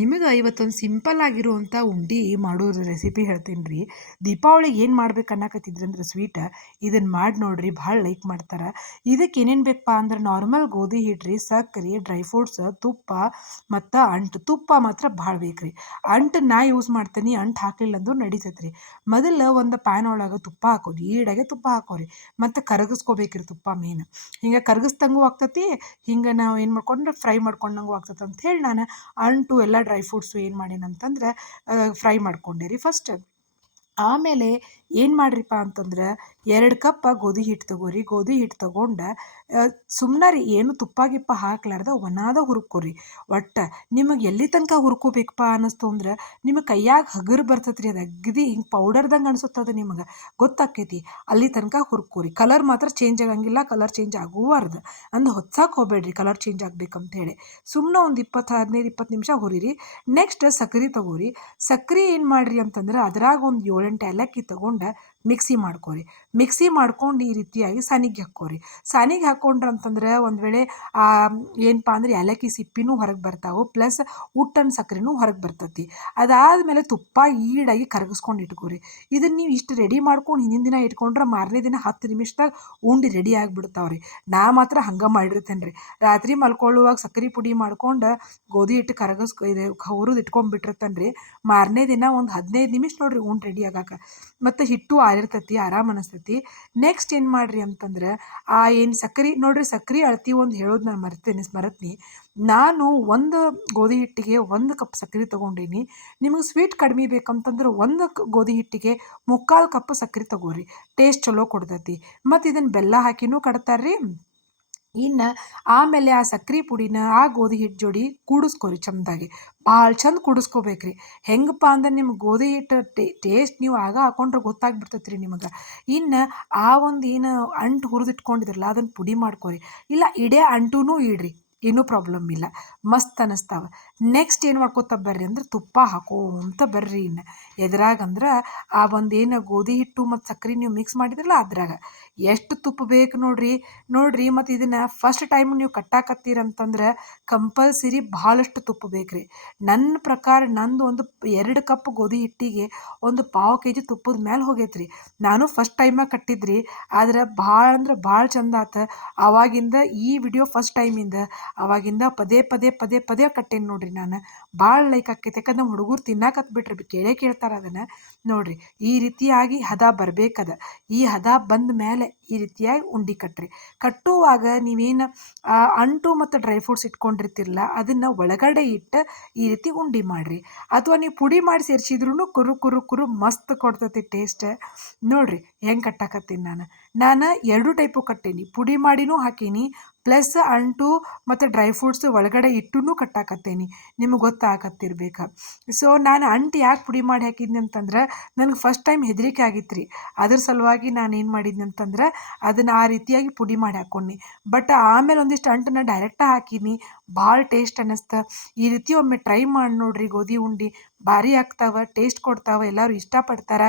ನಿಮಗೆ ಇವತ್ತೊಂದು ಸಿಂಪಲ್ ಆಗಿರುವಂಥ ಉಂಡೆ ಮಾಡೋದು ರೆಸಿಪಿ ಹೇಳ್ತೀನಿ ರೀ. ದೀಪಾವಳಿಗೆ ಏನು ಮಾಡ್ಬೇಕು ಅನ್ನಕತ್ತಿದ್ರಿ ಅಂದ್ರೆ ಸ್ವೀಟ ಇದನ್ನು ಮಾಡಿ ನೋಡ್ರಿ, ಭಾಳ ಲೈಕ್ ಮಾಡ್ತಾರೆ. ಇದಕ್ಕೆ ಏನೇನು ಬೇಕಪ್ಪ ಅಂದ್ರೆ ನಾರ್ಮಲ್ ಗೋಧಿ ಹಿಟ್ಟು ರೀ, ಸಕ್ಕರೆ, ಡ್ರೈ ಫ್ರೂಟ್ಸ್, ತುಪ್ಪ ಮತ್ತು ಅಂಟು. ತುಪ್ಪ ಮಾತ್ರ ಭಾಳ ಬೇಕು ರೀ. ಅಂಟು ನಾ ಯೂಸ್ ಮಾಡ್ತೀನಿ, ಅಂಟು ಹಾಕಲಿಲ್ಲ ಅಂದ್ರೂ ನಡೀತೈತೆ ರೀ. ಮೊದಲು ಒಂದು ಪ್ಯಾನ್ ಒಳಗೆ ತುಪ್ಪ ಹಾಕೋರಿ, ಈಡಾಗೆ ತುಪ್ಪ ಹಾಕೋರಿ, ಮತ್ತು ಕರಗಿಸ್ಕೋಬೇಕ್ರಿ ತುಪ್ಪ ಮೇನ್. ಹಿಂಗೆ ಕರಗಿಸ್ದಂಗೂ ಆಗ್ತೈತಿ, ಹಿಂಗೆ ನಾವು ಏನು ಮಾಡ್ಕೊಂಡ್ರೆ ಫ್ರೈ ಮಾಡ್ಕೊಂಡಂಗೂ ಆಗ್ತೈತೆ ಅಂತ ಹೇಳಿ ನಾನು ಅಂಟು ಎಲ್ಲ ಡ್ರೈ ಫ್ರೂಟ್ಸು ಏನು ಮಾಡೀನಂತಂದ್ರೆ ಫ್ರೈ ಮಾಡ್ಕೊಂಡೆ ರೀ ಫಸ್ಟ್. ಆಮೇಲೆ ಏನು ಮಾಡ್ರಿಪ್ಪ ಅಂತಂದ್ರೆ 2 ಕಪ್ ಗೋಧಿ ಹಿಟ್ಟು ತಗೋರಿ. ಗೋಧಿ ಹಿಟ್ಟು ತೊಗೊಂಡು ಸುಮ್ಮನೆ ರೀ, ಏನು ತುಪ್ಪ ಗಿಪ್ಪ ಹಾಕ್ಲಾರ್ದ ಒಣಾದ ಹುರ್ಕೋರಿ. ಒಟ್ಟು ನಿಮಗೆ ಎಲ್ಲಿ ತನಕ ಹುರ್ಕೋಬೇಕಪ್ಪ ಅನ್ನಿಸ್ತು ಅಂದ್ರೆ ನಿಮಗೆ ಕೈಯಾಗ ಹಗರು ಬರ್ತೈತೆ ರೀ, ಅದು ಅಗದಿ ಹಿಂಗೆ ಪೌಡರ್ದಂಗೆ ಅನಿಸುತ್ತದೆ, ನಿಮಗೆ ಗೊತ್ತಾಕೈತಿ. ಅಲ್ಲಿ ತನಕ ಹುರ್ಕೋರಿ. ಕಲರ್ ಮಾತ್ರ ಚೇಂಜ್ ಆಗಂಗಿಲ್ಲ, ಕಲರ್ ಚೇಂಜ್ ಆಗೂಬಾರ್ದು. ಅಂದು ಹೊತ್ಸಕ್ಕೆ ಹೋಗ್ಬೇಡ್ರಿ ಕಲರ್ ಚೇಂಜ್ ಆಗ್ಬೇಕಂತ ಹೇಳಿ. ಸುಮ್ಮನೆ ಒಂದು 15-20 ನಿಮಿಷ ಹುರಿರಿ. ನೆಕ್ಸ್ಟ್ ಸಕ್ಕರೆ ತಗೋರಿ. ಸಕ್ಕರೆ ಏನು ಮಾಡಿರಿ ಅಂತಂದ್ರೆ ಅದ್ರಾಗ ಒಂದು 7-8 ಏಲಕ್ಕಿ ತೊಗೊಂಡು ಮಿಕ್ಸಿ ಮಾಡ್ಕೊರಿ. ಮಿಕ್ಸಿ ಮಾಡ್ಕೊಂಡು ಈ ರೀತಿಯಾಗಿ ಸಾನಿಗೆ ಹಾಕ್ಕೋರಿ. ಸಾನಿಗೆ ಹಾಕ್ಕೊಂಡ್ರೆ ಅಂತಂದ್ರೆ ಒಂದು ವೇಳೆ ಏನಪ್ಪ ಅಂದ್ರೆ ಏಲಕ್ಕಿ ಸಿಪ್ಪಿನೂ ಹೊರಗೆ ಬರ್ತಾವೆ, ಪ್ಲಸ್ ಉಟ್ಟನ ಸಕ್ಕರೆನೂ ಹೊರಗೆ ಬರ್ತೈತಿ. ಅದಾದಮೇಲೆ ತುಪ್ಪ ಈಡಾಗಿ ಕರಗಿಸ್ಕೊಂಡು ಇಟ್ಕೋರಿ. ಇದನ್ನು ನೀವು ಇಷ್ಟು ರೆಡಿ ಮಾಡ್ಕೊಂಡು ಹಿಂದಿನ ದಿನ ಇಟ್ಕೊಂಡ್ರೆ ಮಾರನೇ ದಿನ 10 ನಿಮಿಷದಾಗ ಉಂಡೆ ರೆಡಿ ಆಗಿಬಿಡ್ತಾವ್ರಿ. ನಾ ಮಾತ್ರ ಹಂಗೆ ಮಾಡಿರ್ತೇನೆ ರೀ. ರಾತ್ರಿ ಮಲ್ಕೊಳ್ಳುವಾಗ ಸಕ್ಕರೆ ಪುಡಿ ಮಾಡ್ಕೊಂಡು ಗೋಧಿ ಹಿಟ್ಟು ಹುರಿದು ಇಟ್ಕೊಂಡ್ಬಿಟ್ಟಿರ್ತೇನೆ ರೀ. ಮಾರನೇ ದಿನ ಒಂದು 15 ನಿಮಿಷ ನೋಡ್ರಿ ಉಂಡೆ ರೆಡಿ ಆಗಕ್ಕೆ. ಮತ್ತು ಹಿಟ್ಟು ಆರಿರ್ತೈತಿ, ಆರಾಮ್ ಅನಿಸ್ತೈತಿ. ನೆಕ್ಸ್ಟ್ ಏನು ಮಾಡಿರಿ ಅಂತಂದ್ರೆ ಏನು ಸಕ್ಕರೆ ನೋಡ್ರಿ, ಸಕ್ಕರೆ ಅಳತಿ ಒಂದು ಹೇಳೋದು ನಾನು ಮರತ್ನಿ. ನಾನು ಒಂದು ಗೋಧಿ ಹಿಟ್ಟಿಗೆ 1 ಕಪ್ ಸಕ್ಕರೆ ತೊಗೊಂಡೀನಿ. ನಿಮಗೆ ಸ್ವೀಟ್ ಕಡಿಮೆ ಬೇಕಂತಂದ್ರೆ 1 ಗೋಧಿ ಹಿಟ್ಟಿಗೆ 3/4 ಕಪ್ ಸಕ್ಕರೆ ತೊಗೋರಿ. ಟೇಸ್ಟ್ ಚಲೋ ಕೊಡ್ತೈತಿ. ಮತ್ತು ಇದನ್ನು ಬೆಲ್ಲ ಹಾಕಿನೂ ಕಡ್ತಾರೆ ರೀ. ಇನ್ನು ಆಮೇಲೆ ಆ ಸಕ್ಕರೆ ಪುಡಿನ ಆ ಗೋಧಿ ಹಿಟ್ಟು ಜೋಡಿ ಕೂಡಿಸ್ಕೊರಿ ಚಂದಾಗಿ. ಭಾಳ ಚಂದ ಕೂಡಿಸ್ಕೋಬೇಕ್ರಿ. ಹೆಂಗಪ್ಪ ಅಂದ್ರೆ ನಿಮ್ಗೆ ಗೋಧಿ ಹಿಟ್ಟು ಟೇಸ್ಟ್ ನೀವು ಆಗ ಹಾಕೊಂಡ್ರೆ ಗೊತ್ತಾಗ್ಬಿಡ್ತೈತೆ ರೀ ನಿಮಗೆ. ಇನ್ನು ಆ ಒಂದು ಏನು ಅಂಟು ಹುರಿದಿಟ್ಕೊಂಡಿದ್ರಲ್ಲ ಅದನ್ನು ಪುಡಿ ಮಾಡ್ಕೊರಿ. ಇಲ್ಲ ಇಡೇ ಅಂಟೂ ಇಡ್ರಿ, ಏನೂ ಪ್ರಾಬ್ಲಮ್ ಇಲ್ಲ, ಮಸ್ತ್ ಅನ್ನಿಸ್ತಾವೆ. ನೆಕ್ಸ್ಟ್ ಏನು ಮಾಡ್ಕೊತ ಬರ್ರಿ ಅಂದ್ರೆ ತುಪ್ಪ ಹಾಕೋಂತ ಬರ್ರಿ. ಇನ್ನು ಎದ್ರಾಗಂದ್ರೆ ಆ ಒಂದೇನು ಗೋಧಿ ಹಿಟ್ಟು ಮತ್ತು ಸಕ್ಕರೆ ನೀವು ಮಿಕ್ಸ್ ಮಾಡಿದ್ರಲ್ಲ ಅದ್ರಾಗ ಎಷ್ಟು ತುಪ್ಪ ಬೇಕು ನೋಡ್ರಿ. ಮತ್ತು ಇದನ್ನು ಫಸ್ಟ್ ಟೈಮ್ ನೀವು ಕಟ್ಟಾಕತ್ತೀರಂತಂದ್ರೆ ಕಂಪಲ್ಸರಿ ಭಾಳಷ್ಟು ತುಪ್ಪ ಬೇಕು ರೀ. ನನ್ನ ಪ್ರಕಾರ ನಂದು ಒಂದು 2 ಕಪ್ ಗೋಧಿ ಹಿಟ್ಟಿಗೆ ಒಂದು 1/4 kg ತುಪ್ಪದ ಮೇಲೆ ಹೋಗೈತೆ ರೀ. ನಾನು ಫಸ್ಟ್ ಟೈಮಾಗಿ ಕಟ್ಟಿದ್ರಿ, ಆದ್ರೆ ಭಾಳ ಅಂದ್ರೆ ಭಾಳ ಚಂದ ಆತು. ಆವಾಗಿಂದ ಈ ವಿಡಿಯೋ ಫಸ್ಟ್ ಟೈಮಿಂದ ಆವಾಗಿಂದ ಪದೇ ಕಟ್ಟೇನಿ ನೋಡ್ರಿ ನಾನು. ಭಾಳ ಲೈಕ್ ಆಕೈತೆ, ಯಾಕಂದ್ರೆ ನಮ್ಮ ಹುಡುಗರು ತಿನ್ನಾಕತ್ಬಿಟ್ರಿ, ಕೇಳ್ತಾರೆ ಅದನ್ನು. ನೋಡ್ರಿ ಈ ರೀತಿಯಾಗಿ ಹದ ಬರಬೇಕದ. ಈ ಹದ ಬಂದ ಮೇಲೆ ಈ ರೀತಿಯಾಗಿ ಉಂಡೆ ಕಟ್ಟುವಾಗ ನೀವೇನು ಅಂಟು ಮತ್ತು ಡ್ರೈ ಫ್ರೂಟ್ಸ್ ಇಟ್ಕೊಂಡಿರ್ತಿರಲ್ಲ ಅದನ್ನು ಒಳಗಡೆ ಇಟ್ಟು ಈ ರೀತಿ ಉಂಡೆ ಮಾಡಿರಿ. ಅಥವಾ ನೀವು ಪುಡಿ ಮಾಡಿ ಸೇರಿಸಿದ್ರೂ ಕುರು ಮಸ್ತ್ ಕೊಡ್ತೈತಿ ಟೇಸ್ಟ್. ನೋಡ್ರಿ ಹೆಂಗೆ ಕಟ್ಟಾಕತ್ತೀನಿ ನಾನು 2 ಟೈಪು ಕಟ್ಟೀನಿ. ಪುಡಿ ಮಾಡಿನೂ ಹಾಕೀನಿ, ಪ್ಲಸ್ ಅಂಟು ಮತ್ತು ಡ್ರೈ ಫ್ರೂಟ್ಸು ಒಳಗಡೆ ಇಟ್ಟೂ ಕಟ್ಟಾಕತ್ತೇನಿ. ನಿಮಗೆ ಗೊತ್ತಾಗತ್ತಿರ್ಬೇಕು. ಸೊ ನಾನು ಅಂಟು ಯಾಕೆ ಪುಡಿ ಮಾಡಿ ಹಾಕಿದ್ನಿ ಅಂತಂದ್ರೆ ನನಗೆ ಫಸ್ಟ್ ಟೈಮ್ ಹೆದರಿಕೆ ಆಗಿತ್ತು ರೀ. ಅದ್ರ ಸಲುವಾಗಿ ನಾನು ಏನು ಮಾಡಿದ್ನಿ ಅಂತಂದ್ರೆ ಅದನ್ನು ಆ ರೀತಿಯಾಗಿ ಪುಡಿ ಮಾಡಿ ಹಾಕ್ಕೊಂಡಿ. ಬಟ್ ಆಮೇಲೆ ಒಂದಿಷ್ಟು ಅಂಟನ್ನು ಡೈರೆಕ್ಟಾಗಿ ಹಾಕೀನಿ, ಭಾಳ ಟೇಸ್ಟ್ ಅನ್ನಿಸ್ತು. ಈ ರೀತಿ ಒಮ್ಮೆ ಟ್ರೈ ಮಾಡಿ ನೋಡ್ರಿ. ಗೋಧಿ ಉಂಡೆ ಭಾರಿ ಆಗ್ತಾವೆ, ಟೇಸ್ಟ್ ಕೊಡ್ತಾವೆ, ಎಲ್ಲರೂ ಇಷ್ಟಪಡ್ತಾರೆ.